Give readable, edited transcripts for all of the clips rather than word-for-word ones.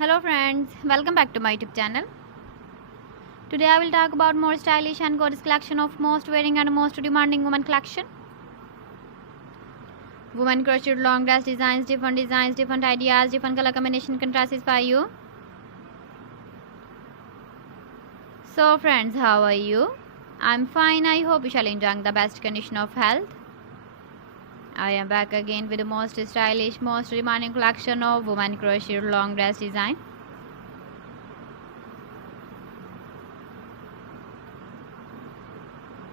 Hello friends, welcome back to my YouTube channel. Today I will talk about more stylish and gorgeous collection of most wearing and most demanding women collection. Women crochet long dress designs, different ideas, different color combination contrasts for you. So friends, how are you? I'm fine. I hope you shall enjoy the best condition of health. I am back again with the most stylish, most demanding collection of women crochet long dress design.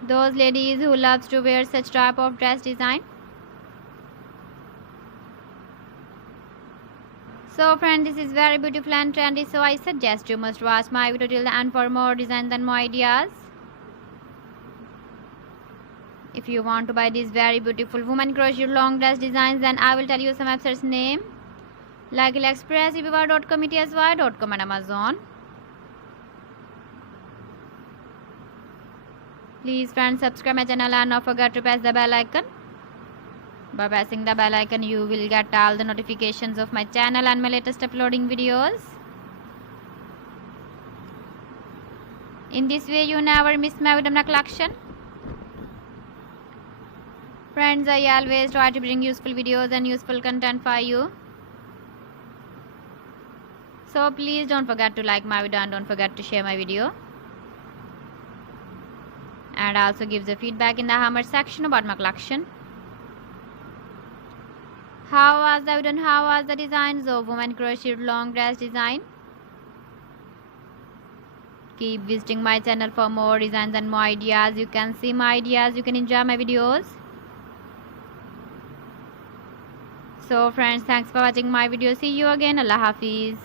Those ladies who loves to wear such type of dress design. So friend, this is very beautiful and trendy, so I suggest you must watch my video till the end for more designs and more ideas. If you want to buy these very beautiful woman crochet long dress designs, then I will tell you some websites name like AliExpress, eBay.com, ETSY.com and Amazon. Please friends, subscribe my channel and don't forget to press the bell icon. By pressing the bell icon, you will get all the notifications of my channel and my latest uploading videos. In this way, you never miss my video collection. Friends, I always try to bring useful videos and useful content for you. So please don't forget to like my video and don't forget to share my video. And also give the feedback in the comment section about my collection. How was the video and how was the designs of women crochet long dress design? Keep visiting my channel for more designs and more ideas. You can see my ideas, you can enjoy my videos. So friends, thanks for watching my video. See you again. Allah Hafiz.